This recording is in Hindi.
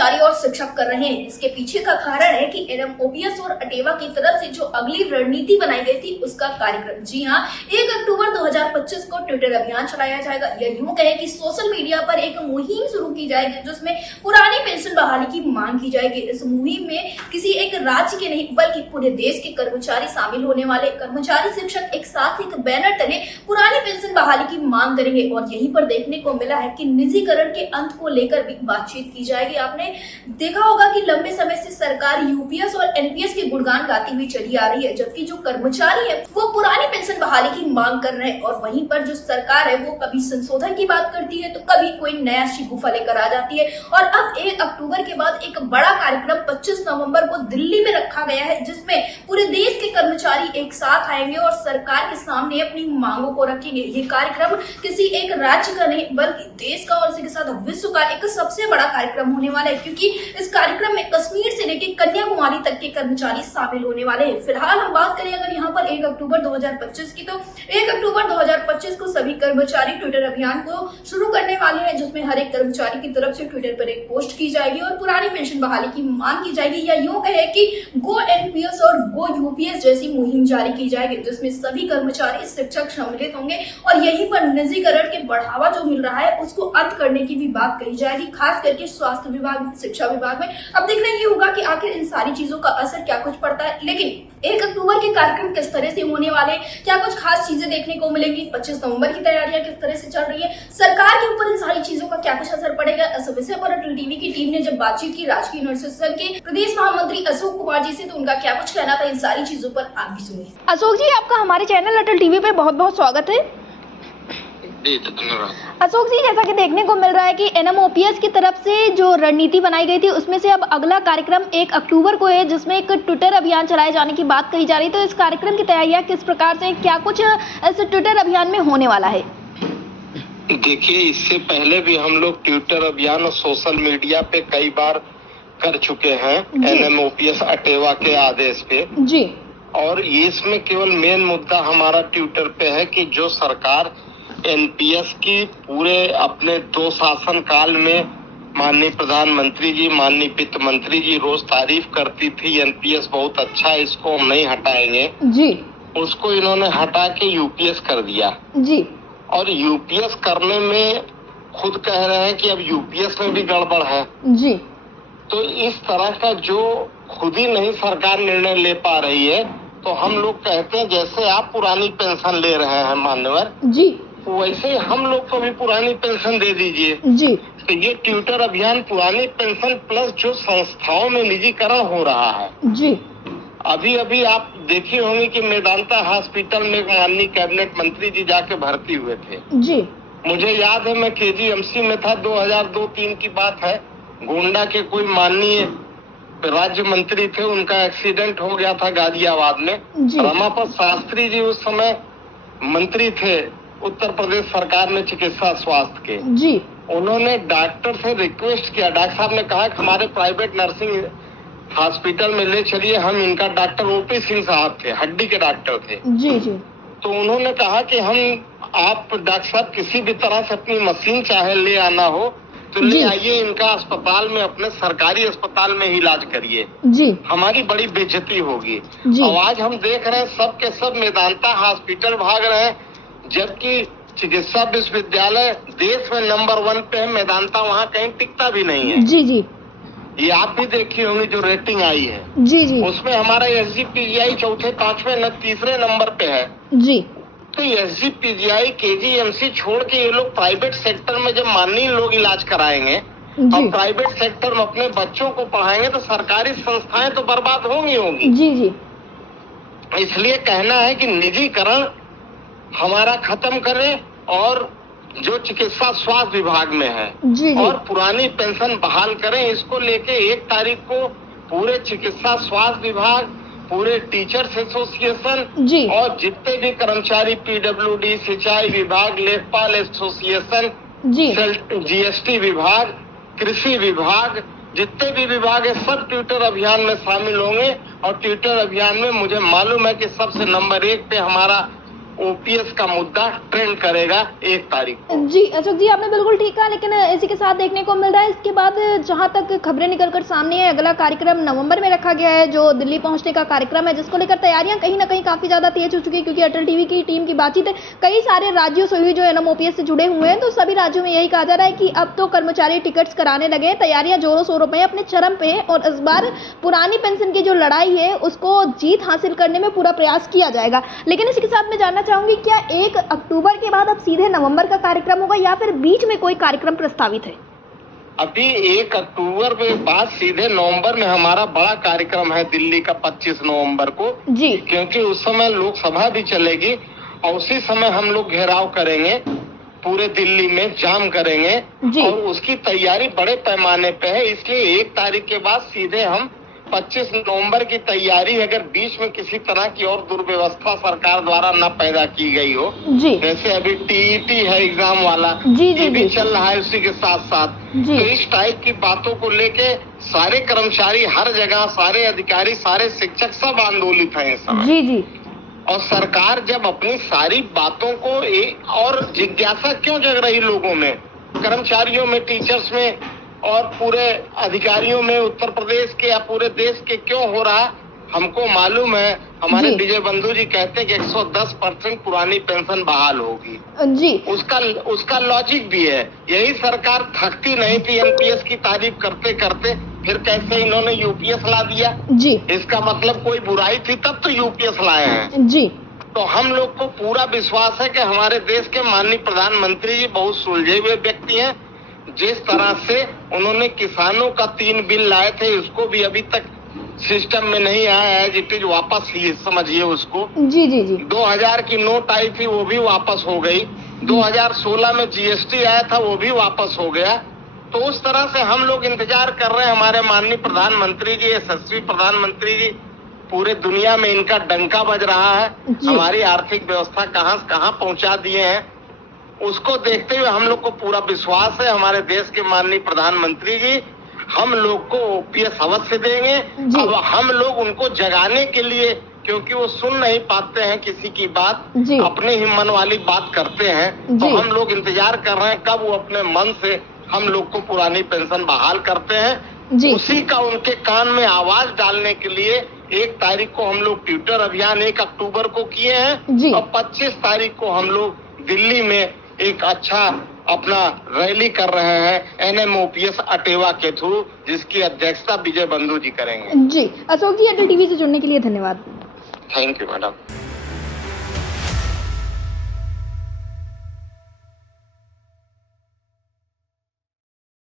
कर्मचारी और शिक्षक कर रहे हैं। इसके पीछे का कारण है कि एनएमओपीएस और अटेवा की तरफ से जो अगली रणनीति बनाई गई थी उसका कार्यक्रम। जी हाँ, 1 अक्टूबर 2025 को ट्विटर अभियान चलाया जाएगा। यह यूं कहे कि सोशल मीडिया पर एक मुहिम शुरू की जाएगी जिसमें पुरानी पेंशन बहाली की मांग की जाएगी। इस मुहिम में किसी एक राज्य के नहीं बल्कि पूरे देश के कर्मचारी शामिल होने वाले। कर्मचारी शिक्षक एक साथ एक बैनर तले पुरानी पेंशन बहाली की मांग करेंगे और यहीं पर देखने को मिला है कि निजीकरण के अंत को लेकर भी बातचीत की जाएगी। आपने देखा होगा कि लंबे समय से सरकार यूपीएस और एनपीएस के गुणगान गाती हुई चली आ रही है, जबकि जो कर्मचारी है वो पुरानी पेंशन बहाली की मांग कर रहे हैं। और वहीं पर जो सरकार है वो कभी संशोधन की बात करती है तो कभी कोई नया शिगुफा लेकर आ जाती है। और अब 1 अक्टूबर के बाद एक बड़ा कार्यक्रम 25 नवंबर को दिल्ली में रखा गया है, जिसमें पूरे देश के कर्मचारी एक साथ आएंगे और सरकार के सामने अपनी मांगों को रखेंगे। ये कार्यक्रम किसी एक राज्य का नहीं बल्कि देश का और इसी के साथ विश्व का एक सबसे बड़ा कार्यक्रम होने वाला है, क्योंकि इस कार्यक्रम में कश्मीर से लेकर कन्याकुमारी तक के कर्मचारी शामिल होने वाले हैं। फिलहाल हम बात करें अगर यहाँ पर 1 अक्टूबर 2025 की, तो 1 अक्टूबर 2025 को सभी कर्मचारी ट्विटर अभियान को शुरू करने वाले हैं, जिसमें हर एक कर्मचारी की तरफ से ट्विटर पर एक पोस्ट की जाएगी और पुरानी पेंशन बहाली की मांग की जाएगी, या यूं कहे कि गो एनपीएस और गो यूपीएस जैसी मुहिम जारी की जाएगी, जिसमें सभी कर्मचारी शिक्षक सम्मिलित होंगे और यहीं पर निजीकरण के बढ़ावा जो मिल रहा है उसको अंत करने की भी बात कही जाएगी, खास करके स्वास्थ्य विभाग में, शिक्षा विभाग में। अब देखना ये होगा कि आखिर इन सारी चीजों का असर क्या कुछ पड़ता है। लेकिन 1 अक्टूबर के कार्यक्रम किस तरह से होने वाले, क्या कुछ खास चीजें देखने को मिलेंगी, 25 नवंबर की तैयारियां किस तरह से चल रही है, सरकार के ऊपर इन सारी चीजों का क्या कुछ असर पड़ेगा, इस विषय पर अटल टीवी की टीम ने जब बातचीत की राजकीय नर्सेज संघ के प्रदेश महामंत्री अशोक कुमार जी से, तो उनका क्या कुछ कहना था इन सारी चीजों पर, आप भी सुनिए। अशोक जी, आपका हमारे चैनल अटल टीवी पे बहुत बहुत स्वागत है। अशोक जी, जैसा कि देखने को मिल रहा है कि एनएमओपीएस की तरफ से जो रणनीति बनाई गई थी उसमें से अब अगला कार्यक्रम 1 अक्टूबर को है, जिसमें एक ट्विटर अभियान चलाए जाने की बात कही जा रही है। तो इस कार्यक्रम की तैयारियां किस प्रकार से, क्या कुछ इस ट्विटर अभियान में होने वाला है? देखिए, इससे पहले भी हम लोग ट्विटर अभियान और सोशल मीडिया पे कई बार कर चुके हैं एनएमओपीएस अटेवा के आदेश पे जी। और इसमें केवल मेन मुद्दा हमारा ट्विटर पे है कि जो सरकार एनपीएस की पूरे अपने 2 शासन काल में माननीय प्रधानमंत्री जी, माननीय वित्त मंत्री जी रोज तारीफ करती थी, एनपीएस बहुत अच्छा है, इसको हम नहीं हटाएंगे जी, उसको इन्होंने हटा के यूपीएस कर दिया जी। और यूपीएस करने में खुद कह रहे हैं कि अब यूपीएस में भी गड़बड़ है जी। तो इस तरह का जो खुद ही नहीं सरकार निर्णय ले पा रही है, तो हम लोग कहते हैं जैसे आप पुरानी पेंशन ले रहे हैं मान्यवर जी, वैसे हम लोग को भी पुरानी पेंशन दे दीजिए जी। तो ये ट्विटर अभियान पुरानी पेंशन प्लस जो संस्थाओं में निजीकरण हो रहा है जी। अभी अभी आप देखी होंगी कि मेदांता हॉस्पिटल में माननीय कैबिनेट मंत्री जी जाके भर्ती हुए थे जी। मुझे याद है मैं केजीएमसी में था, 2002-03 की बात है। गोंडा के कोई माननीय राज्य मंत्री थे, उनका एक्सीडेंट हो गया था गाजियाबाद में। रमापत शास्त्री जी उस समय मंत्री थे उत्तर प्रदेश सरकार में चिकित्सा स्वास्थ्य के जी। उन्होंने डॉक्टर से रिक्वेस्ट किया, डॉक्टर साहब ने कहा कि हमारे प्राइवेट नर्सिंग हॉस्पिटल में ले चलिए, हम इनका डॉक्टर ओपी सिंह साहब थे, हड्डी के डॉक्टर थे जी जी। तो उन्होंने कहा कि आप डॉक्टर साहब किसी भी तरह से अपनी मशीन चाहे ले आना हो तो ले आइए, इनका अस्पताल में, अपने सरकारी अस्पताल में ही इलाज करिए जी, हमारी बड़ी बेइज्जती होगी। और आज हम देख रहे हैं सब के सब मेदांता हॉस्पिटल भाग रहे हैं, जबकि चिकित्सा विश्वविद्यालय देश में नंबर 1 पे है, मेदांता वहाँ कहीं टिकता भी नहीं है जी जी। ये आप भी देखी होंगी जो रेटिंग आई है जी जी, उसमें हमारा एसजीपीजीआई 4थे 5वें न 3रे नंबर पे है जी। तो एसजीपीजीआई केजीएमसी छोड़ के ये लोग प्राइवेट सेक्टर में जब माननीय लोग इलाज कराएंगे और प्राइवेट सेक्टर में अपने बच्चों को पढ़ाएंगे तो सरकारी संस्थाएं तो बर्बाद होंगी जी जी। इसलिए कहना है कि निजीकरण हमारा खत्म करें और जो चिकित्सा स्वास्थ्य विभाग में है जी। और पुरानी पेंशन बहाल करें। इसको लेके 1 तारीख को पूरे चिकित्सा स्वास्थ्य विभाग, पूरे टीचर्स एसोसिएशन जी। और जितने भी कर्मचारी पीडब्ल्यूडी, सिंचाई विभाग, लेखपाल एसोसिएशन जी, जीएसटी विभाग, कृषि विभाग, जितने भी विभाग है सब ट्विटर अभियान में शामिल होंगे। और ट्विटर अभियान में मुझे मालूम है कि सबसे नंबर 1 पे हमारा ओपीएस का मुद्दा ट्रेंड करेगा 1 तारीख को। जी अशोक जी, आपने बिल्कुल ठीक कहा, लेकिन इसी के साथ देखने को मिल रहा है इसके बाद जहां तक खबरें निकलकर सामने है, अगला कार्यक्रम नवंबर में रखा गया है जो दिल्ली पहुंचने का कार्यक्रम है, जिसको लेकर तैयारियां कहीं ना कहीं काफी ज्यादा तेज हो चुकी है, क्योंकि अटल टीवी की टीम की बातचीत है कई सारे राज्यों से हुई जो एनएमओपीएस से जुड़े हुए हैं। तो सभी राज्यों में यही कहा जा रहा है कि अब तो कर्मचारी टिकट्स कराने लगे, तैयारियां जोरों शोरों पे अपने चरम पे है और इस बार पुरानी पेंशन की जो लड़ाई है उसको जीत हासिल करने में पूरा प्रयास किया जाएगा। लेकिन इसके साथ मैं जानना चाहूंगी, क्या 1 अक्टूबर के बाद अब सीधे नवंबर का कार्यक्रम होगा या फिर बीच में कोई कार्यक्रम प्रस्तावित है? अभी 1 अक्टूबर के बाद सीधे नवंबर में हमारा बड़ा कार्यक्रम है दिल्ली का 25 नवंबर को जी, क्योंकि उस समय लोकसभा भी चलेगी और उसी समय हम लोग घेराव करेंगे, पूरे दिल्ली में जाम करेंगे जी। और उसकी तैयारी बड़े पैमाने पे है। इसलिए 1 तारीख के बाद सीधे हम 25 नवंबर की तैयारी, अगर बीच में किसी तरह की और दुर्व्यवस्था सरकार द्वारा न पैदा की गई हो, जी जैसे अभी टीईटी है एग्जाम वाला, जी जी ये भी जी चल रहा है उसी के साथ साथ, जी। तो इस टाइप की बातों को लेके सारे कर्मचारी हर जगह, सारे अधिकारी, सारे शिक्षक सब आंदोलित हैं इस समय। जी जी और सरकार जब अपनी सारी बातों को और जिज्ञासा क्यों जग रही लोगों में, कर्मचारियों में, टीचर्स में और पूरे अधिकारियों में, उत्तर प्रदेश के या पूरे देश के क्यों हो रहा, हमको मालूम है। हमारे जी। विजय बंधु जी कहते हैं कि 110% पुरानी पेंशन बहाल होगी। जी उसका लॉजिक भी है। यही सरकार थकती नहीं थी एनपीएस की तारीफ करते करते, फिर कैसे इन्होंने यूपीएस ला दिया। जी इसका मतलब कोई बुराई थी तब तो यूपीएस लाए हैं। जी तो हम लोग को पूरा विश्वास है कि हमारे देश के माननीय प्रधानमंत्री जी बहुत सुलझे हुए व्यक्ति हैं। जिस तरह से उन्होंने किसानों का 3 बिल लाए थे, उसको भी अभी तक सिस्टम में नहीं आया है, जिट इज वापस ही समझिए उसको। जी जी जी 2000 की नोट आई थी वो भी वापस हो गई, 2016 में जीएसटी आया था वो भी वापस हो गया। तो उस तरह से हम लोग इंतजार कर रहे हैं हमारे माननीय प्रधानमंत्री जी, यशस्वी प्रधानमंत्री जी, पूरे दुनिया में इनका डंका बज रहा है। हमारी आर्थिक व्यवस्था कहां से कहां पहुंचा दिए हैं, उसको देखते हुए हम लोग को पूरा विश्वास है हमारे देश के माननीय प्रधानमंत्री जी हम लोग को ओपीएस अवश्य देंगे। अब हम लोग उनको जगाने के लिए, क्योंकि वो सुन नहीं पाते हैं किसी की बात, अपने ही मन वाली बात करते हैं, तो हम लोग इंतजार कर रहे हैं कब वो अपने मन से हम लोग को पुरानी पेंशन बहाल करते हैं। उसी का उनके कान में आवाज डालने के लिए 1 तारीख को हम लोग ट्विटर अभियान 1 अक्टूबर को किए हैं और 25 तारीख को हम लोग दिल्ली में एक अच्छा अपना रैली कर रहे हैं एनएमओपीएस अटेवा के थ्रू, जिसकी अध्यक्षता विजय बंधु जी करेंगे। जी अशोक जी, अटल टीवी से जुड़ने के लिए धन्यवाद। Thank you madam.